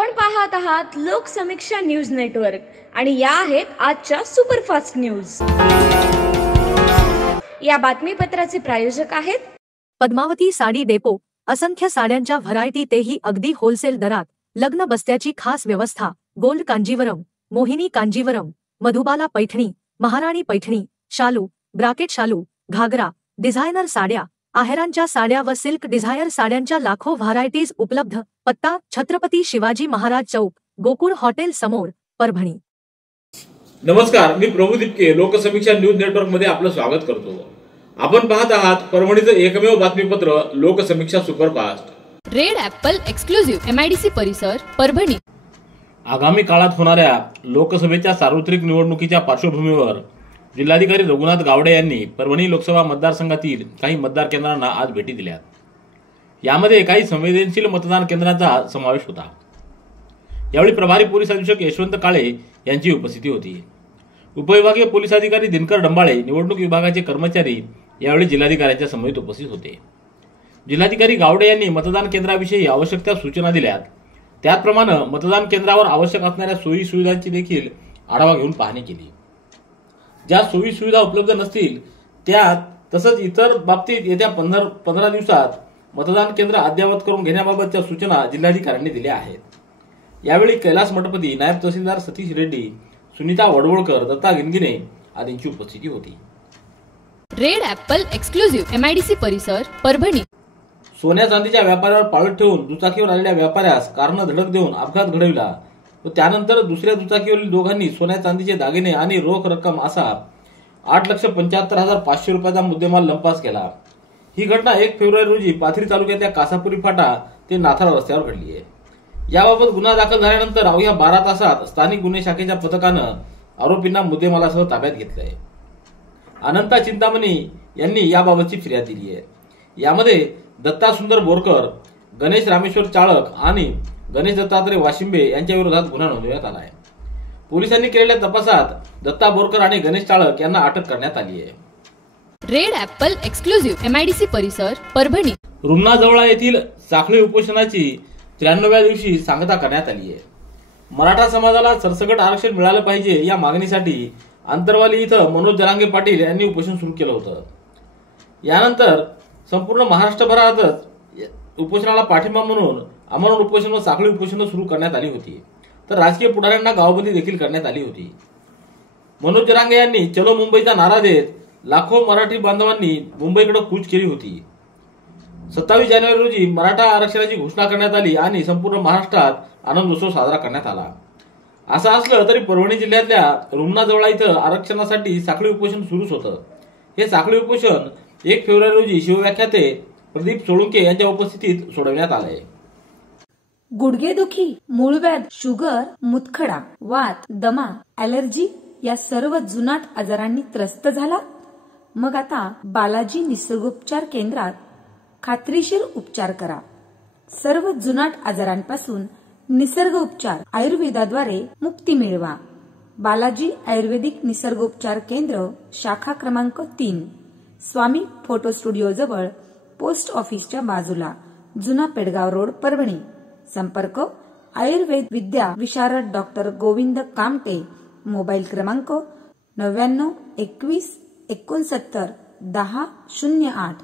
आपण पाहत आहात लोकसमीक्षा न्यूज नेटवर्क आणि या आहेत आजच्या सुपरफास्ट न्यूज। या बातमीपत्राचे प्रायोजक आहेत पद्मावती साडी डेपो। असंख्य साड्यांच्या व्हरायटी, तेही अगदी होलसेल दरात। लग्न बस्त्याची खास व्यवस्था। गोल्ड कांजीवरम, मोहिनी कांजीवरम, मधुबाला पैठणी, महाराणी पैठणी, शालू, ब्राकेट शालू, घागरा, डिझायनर साड्या, आहेरांच्या साड्या व सिल्क डिझायर साड्यांच्या लाखो व्हरायटीज उपलब्ध। पत्ता छत्रपती शिवाजी महाराज चौक, गोकुळ हॉटेल समोर, परभणी। नमस्कार, मी प्रभू दिपके लोकसमीक्षा न्यूज नेटवर्क मध्ये आपलं स्वागत करतो। आपण पाहत आहात परभणीचं एकमेव बातमीपत्र Loksamiksha superfast. Red Apple exclusive MIDC परिसर, परभणी। आगामी काळात होणाऱ्या लोकसभेच्या सार्वत्रिक निवडणुकीच्या पार्श्वभूमीवर जिल्हाधिकारी रघुनाथ गावडे यांनी परभणी लोकसभा मतदारसंघातील काही मतदार केंद्रांना आज भेटी दिल्या। यामध्ये काही संवेदनशील मतदान केंद्रांचा समावेश होता। यावेळी प्रभारी पोलीस अधीक्षक यशवंत काळे यांची उपस्थिती होती। उपविभागीय पोलीस अधिकारी दिनकर डंबाळे, निवडणूक विभागाचे कर्मचारी यावेळी जिल्हाधिकाऱ्यांच्या समवेत उपस्थित होते। जिल्हाधिकारी गावडे यांनी मतदान केंद्राविषयी आवश्यक त्या सूचना दिल्या। त्याचप्रमाणे मतदान केंद्रावर आवश्यक असणाऱ्या सोयी सुविधांची देखील आढावा घेऊन पाहणी केली। ज्या सोयी सुविधा उपलब्ध नसतील त्यात तसंच इतर बाबतीत येत्या 15 दिवसात मतदान केंद्र अद्ययावत करून घेण्याबाबतच्या सूचना जिल्हाधिकाऱ्यांनी दिल्या आहेत। यावेळी कैलास मठपती, नायब तहसीलदार सतीश रेड्डी, सुनीता वडवळकर, दत्ता गिनगिने आदींची उपस्थिती होती। रेड ॲपल एक्सक्लुझिव्ह MIDC परिसर, परभणी। सोन्या चांदीच्या व्यापारावर पाळत ठेवून दुचाकीवर आलेल्या व्यापाऱ्यास कारनं धडक देऊन अपघात घडविला व त्यानंतर दुसऱ्या दुचाकीवरील दोघांनी सोन्या चांदीचे दागिने आणि रोख रक्कम असा 8,75,500 रुपयाचा मुद्देमाल लंपास केला। ही घटना 1 फेब्रुवारी रोजी पाथरी तालुक्यातल्या कासापुरी फाटा ते नाथारा रस्त्यावर घडली आहे। याबाबत गुन्हा दाखल झाल्यानंतर अवघ्या 12 तासात स्थानिक गुन्हे शाखेच्या पथकानं आरोपींना मुद्देमालासह ताब्यात घेतलं आहे। अनंता चिंतामणी यांनी याबाबतची फिर्याद दिली आहे। यामध्ये दत्ता सुंदर बोरकर, गणेश रामेश्वर चाळक आणि गणेश दत्तात्रय वाशिंबे यांच्या विरोधात गुन्हा नोंदवण्यात आला आहे। पोलिसांनी केलेल्या तपासात दत्ता बोरकर आणि गणेश चाळक यांना अटक करण्यात आली आहे। रेड ॲपल एक्सक्लुझिव्ह MIDC परिसर, परभणी। रुमनाजवळा येथील साखळी उपोषणाची 93व्या दिवशी सांगता करण्यात आली आहे। मराठा समाजाला सरसकट आरक्षण मिळालं पाहिजे या मागणीसाठी आंतरवाली इथं मनोज जरांगे पाटील यांनी उपोषण सुरू केलं होतं। यानंतर संपूर्ण महाराष्ट्रभरातच उपोषणाला पाठिंबा म्हणून आमरण उपोषण व साखळी उपोषण सुरू करण्यात आली होती, तर राजकीय पुढाऱ्यांना गावबंदी देखील करण्यात आली होती। मनोज जरांगे यांनी चलो मुंबईचा नारा देत लाखो मराठी बांधवांनी मुंबईकडे कूच केली होती। 27 जानेवारी रोजी मराठा आरक्षणाची घोषणा करण्यात आली आणि संपूर्ण महाराष्ट्रात आनंदोत्सव साजरा करण्यात आला। असं असलं तरी परभणी जिल्ह्यातल्या रुमनाजवळा इथं आरक्षणासाठी साखळी उपोषण सुरूच होतं। हे साखळी उपोषण 1 फेब्रुवारी रोजी शिवव्याख्याते प्रदीप सोळुंके यांच्या उपस्थितीत सोडवण्यात आलंय। गुडघेदुखी, मूळव्याध, शुगर, मुतखडा, वात, दमा, ॲलर्जी या सर्व जुनाट आजारांनी त्रस्त झाला? मग आता बालाजी निसर्गोपचार केंद्रात खात्रीशीर उपचार करा। सर्व जुनाट आजारांपासून निसर्ग उपचार आयुर्वेदाद्वारे मुक्ती मिळवा। बालाजी आयुर्वेदिक निसर्गोपचार केंद्र, शाखा क्रमांक 3, स्वामी फोटो स्टुडिओ जवळ, पोस्ट ऑफिसच्या बाजूला, जुना पेडगाव रोड, परभणी। संपर्क आयुर्वेद विद्या विशारद डॉक्टर गोविंद कामटे। मोबाईल क्रमांक 99 21 69 10 08।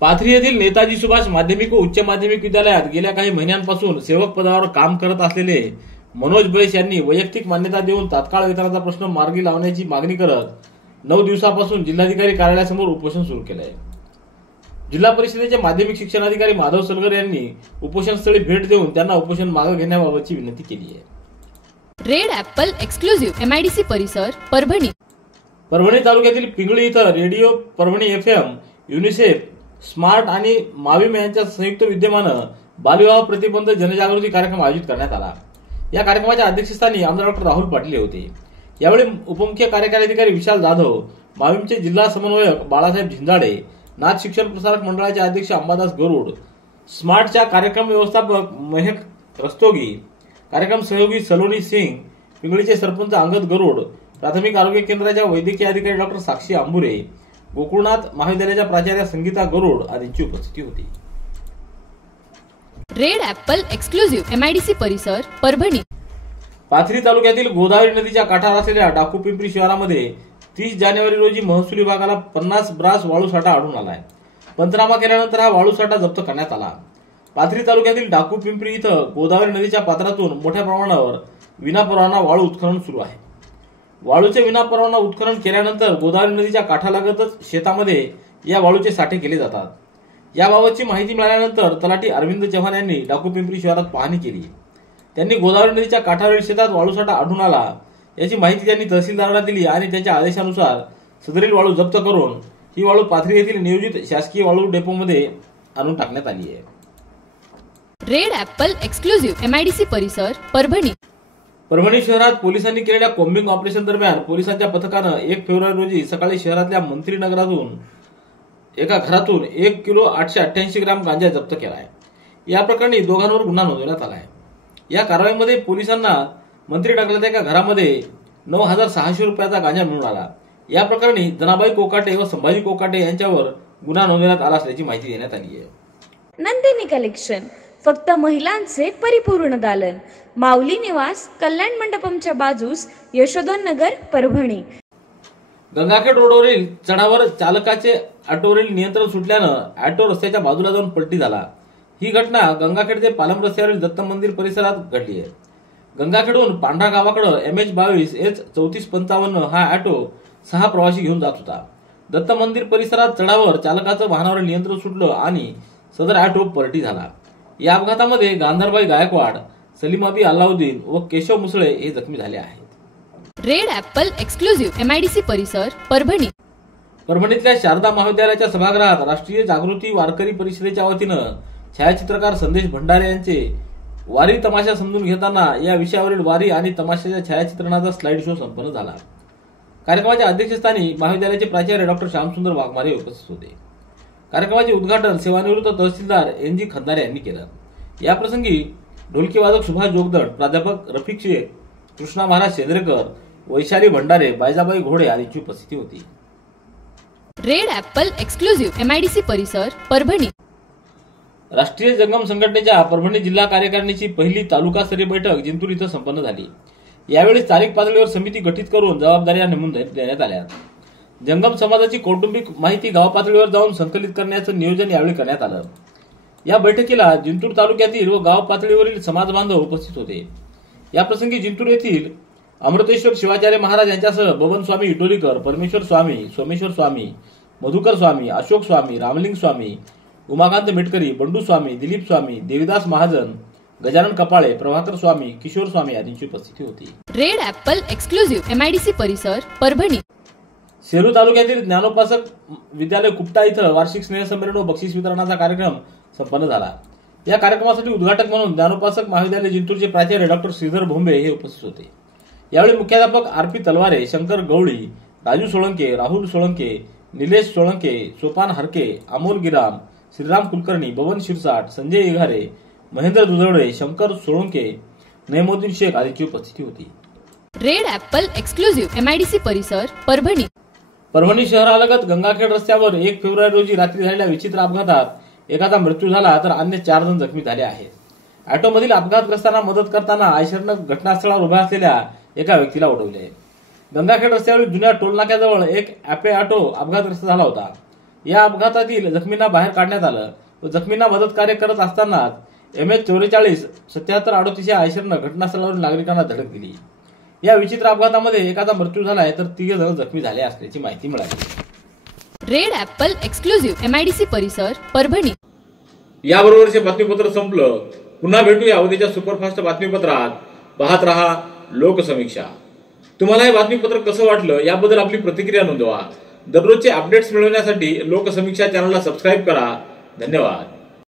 पाथरी येथील नेताजी सुभाष माध्यमिक व उच्च माध्यमिक विद्यालयात गेल्या काही महिन्यांपासून सेवक पदावर काम करत असलेले मनोज बैस यांनी वैयक्तिक मान्यता देऊन तात्काळ वेतनाचा प्रश्न मार्गी लावण्याची मागणी करत 9 दिवसापासून जिल्हाधिकारी कार्यालयासमोर उपोषण सुरू केलं आहे। जिल्हा परिषदेचे माध्यमिक शिक्षणाधिकारी माधव सलगर यांनी उपोषणस्थळी भेट देऊन त्यांना उपोषण मागे घेण्याबाबतची विनंती केली आहे। रेड ॲपल एक्सक्लुझिव्ह MIDC परिसर, परभणी। परभणी तालुक्यातील पिंगळी इथं radio Parbhani FM, UNICEF, smart आणि माविम यांच्या संयुक्त विद्यमानं बालविवाह प्रतिबंध जनजागृती कार्यक्रम आयोजित करण्यात आला। या कार्यक्रमाच्या अध्यक्षस्थानी आमदार डॉक्टर राहुल पाटील होते। यावेळी उपमुख्य कार्यकारी अधिकारी विशाल जाधव, माविमचे जिल्हा समन्वयक बाळासाहेब झिंजाडे, नाथ शिक्षण प्रसारक मंडळाचे अध्यक्ष अंबादास गरुड, स्मार्टच्या कार्यक्रम व्यवस्थापक महक रस्तोगी, कार्यक्रम सहयोगी सलोनी सिंग, पिंगळीचे सरपंच अंगद गरुड, प्राथमिक आरोग्य केंद्राच्या वैद्यकीय अधिकारी डॉक्टर साक्षी आंबुरे, गोकुळनाथ महाविद्यालयाच्या प्राचार्य संगीता गरुड आदींची उपस्थिती होती। रेड ॲपल एक्सक्लुझिव्ह MIDC परिसर परभणी. पाथरी तालुक्यातील गोदावरी नदीच्या काठावर असलेल्या डाकूपिंपरी शहरामध्ये 30 जानेवारी रोजी महसूल विभागाला 50 ब्रास वाळू साठा आढळून आलाय. पंचनामा केल्यानंतर हा वाळू साठा जप्त करण्यात आला. पाथरी तालुक्यातील डाकूपिंपरी इथं गोदावरी नदीच्या पात्रातून मोठ्या प्रमाणावर विनापरवाना वाळू उत्खनन सुरू आहे. वाळूचे विनापरवाना उत्खनन केल्यानंतर गोदावरी नदीच्या काठालगतच शेतामध्ये या वाळूचे साठे केले जातात. याबाबतची माहिती मिळाल्यानंतर तलाठी अरविंद चव्हाण यांनी डाकूपिंपरी शहरात पाहणी केली. त्यांनी गोदावरी नदीच्या काठावरील शेतात वाळूसाठा आढळून आला याची माहिती त्यांनी तहसीलदारांना दिली आणि त्याच्या आदेशानुसार सदरील वाळू जप्त करून ही वाळू पाथरी येथील नियोजित शासकीय वाळू डेपोमध्ये आणून टाकण्यात आली आहे. रेड ॲपल एक्सक्लुझिव्ह MIDC परिसर परभणी. परभणी शहरात पोलिसांनी केलेल्या कोम्बिंग ऑपरेशन दरम्यान पोलिसांच्या पथकानं 1 फेब्रुवारी रोजी सकाळी शहरातल्या मंत्री नगरातून एका घरातून 1 किलो 888 ग्राम गांजा जप्त केला आहे. या प्रकरणी दोघांवर गुन्हा नोंदवण्यात आला आहे. या कारवाईमध्ये पोलिसांना मंत्री नगरातल्या एका घरामध्ये 9,600 रुपयाचा गांजा मिळून आला. या प्रकरणी धनाबाई कोकाटे व संभाजी कोकाटे यांच्यावर गुन्हा नोंदवण्यात आला असल्याची माहिती देण्यात आली आहे. नंदिनी कलेक्शन, फक्त महिलांचे परिपूर्ण दालन, माऊली निवास, कल्याण मंडपमच्या बाजूस, यशोधन नगर, परभणी. गंगाखेड रोडवरील चढावर चालकाचे ऑटोवरील नियंत्रण सुटल्यानं ऑटो रस्त्याच्या बाजूला जाऊन पलटी झाला. ही घटना गंगाखेड ते पालम रस्त्यावरील दत्त मंदिर परिसरात घडली आहे. गंगाखेडहून पांढरा गावाकडे MH22H3455 हा ऑटो 6 प्रवासी घेऊन जात होता. दत्त मंदिर परिसरात चढावर चालकाचं वाहनावर नियंत्रण सुटलं आणि सदर ऑटो पलटी झाला. या अपघातामध्ये गांधारबाई गायकवाड, सलीमाबी अल्लाउद्दीन व केशव मुसळे हे जखमी झाले आहेत. रेड ॲपल एक्सक्लुझिव्ह MIDC परिसर परभणी. परभणीतल्या शारदा महाविद्यालयाच्या सभागृहात राष्ट्रीय जागृती वारकरी परिषदेच्या वतीनं छायाचित्रकार संदेश भंडारे यांचे वारी तमाशा समजून घेताना या विषयावरील वारी आणि तमाशाच्या छायाचित्रणाचा स्लाइड शो संपन्न झाला. कार्यक्रमाच्या अध्यक्षस्थानी महाविद्यालयाचे प्राचार्य डॉ. श्यामसुंदर वाघमारे उपस्थित होते. कार्यक्रमाचे उद्घाटन सेवानिवृत्त तहसीलदार NG खंदारे यांनी केलं. याप्रसंगी ढोलकी वादक सुभाष जोगदंड, प्राध्यापक रफिक शेख, कृष्णा महाराज शेंद्रेकर, वैशाली भंडारे, बायजाबाई घोडे आदींची उपस्थिती होती. रेड ॲपल एक्सक्लुझिव्ह MIDC परिसर परभणी. राष्ट्रीय जंगम संघटनेच्या परभणी जिल्हा कार्यकारिणीची पहिली तालुकास्तरीय बैठक जिंतूर इथं संपन्न झाली. यावेळी स्थानिक पातळीवर समिती गठीत करून जबाबदाऱ्या नेमून देण्यात आल्या. जंगम समाजाची कौटुंबिक माहिती गाव पातळीवर जाऊन संकलित करण्याचं नियोजन यावेळी करण्यात आलं. या बैठकीला जिंतूर तालुक्यातील व गाव पातळीवरील समाज बांधव उपस्थित होते. याप्रसंगी जिंतूर येथील अमृतेश्वर शिवाचार्य महाराज यांच्यासह बबन स्वामी इटोलीकर, परमेश्वर स्वामी, सोमेश्वर स्वामी, मधुकर स्वामी, अशोक स्वामी, रामलिंग स्वामी, उमाकांत मेटकरी, बंडू स्वामी, दिलीप स्वामी, देविदास महाजन, गजानन कपाळे, प्रभाकर स्वामी, किशोर स्वामी आदींची उपस्थिती होती. रेड ॲपल एक्सक्लुझिव्ह MIDC परिसर परभणी. सेलू तालुक्यातील ज्ञानोपासक विद्यालय कुपटा इथं वार्षिक स्नेहसंमेलन व बक्षीस वितरणाचा कार्यक्रम संपन्न झाला. या कार्यक्रमासाठी उद्घाटक म्हणून ज्ञानोपासक महाविद्यालय जिंतूरचे प्राचार्य डॉ. श्रीधर भोंबे हे उपस्थित होते. यावेळी मुख्याध्यापक RP तलवारे, शंकर गवळी, राजू सोळंके, राहुल सोळंके, निलेश सोळंके, सोपान हरके, अमोल गिराम, श्रीराम कुलकर्णी, बबन शिरसाट, संजय इघारे, महेंद्र दुधवडे, शंकर सोळंके, नईमुद्दीन शेख आदींची उपस्थिती होती. रेड ॲपल एक्सक्लुझिव्ह MIDC परिसर परभणी. परभणी शहरालगत गंगाखेड रस्त्यावर 1 फेब्रुवारी रोजी रात्री झालेल्या विचित्र अपघातात एकाचा मृत्यू झाला तर अन्य 4 जण जखमी झाले आहेत. ऑटोमधील अपघातग्रस्तांना मदत करताना आयशरनं घटनास्थळावर उभ्या असलेल्या एका व्यक्तीला उडवले. गंगाखेड रस्त्यावरील जुन्या टोलनाक्याजवळ एक ॲपे ऑटो अपघातग्रस्त झाला होता. या अपघातातील जखमींना बाहेर काढण्यात आलं व जखमींना मदत कार्य करत असतानाच MH44-7738 या आयशरनं घटनास्थळावरील नागरिकांना धडक दिली. या विचित्र अपघातामध्ये एकाचा मृत्यू झालाय तर 3 जण जखमी झाले असल्याची माहिती मिळाली. रेड ॲपल एक्सक्लुझिव्ह MIDC परिसर परभणी. याबरोबरचे बातमीपत्र संपलं. पुन्हा भेटूया उद्याच्या सुपरफास्ट बातमीपत्रात. पाहत रहा लोकसमीक्षा. तुम्हाला हे बातमीपत्र कसं वाटलं याबद्दल आपली प्रतिक्रिया नोंदवा. दररोजचे अपडेट्स मिळवण्यासाठी लोकसमीक्षा चॅनलला सबस्क्राईब करा. धन्यवाद.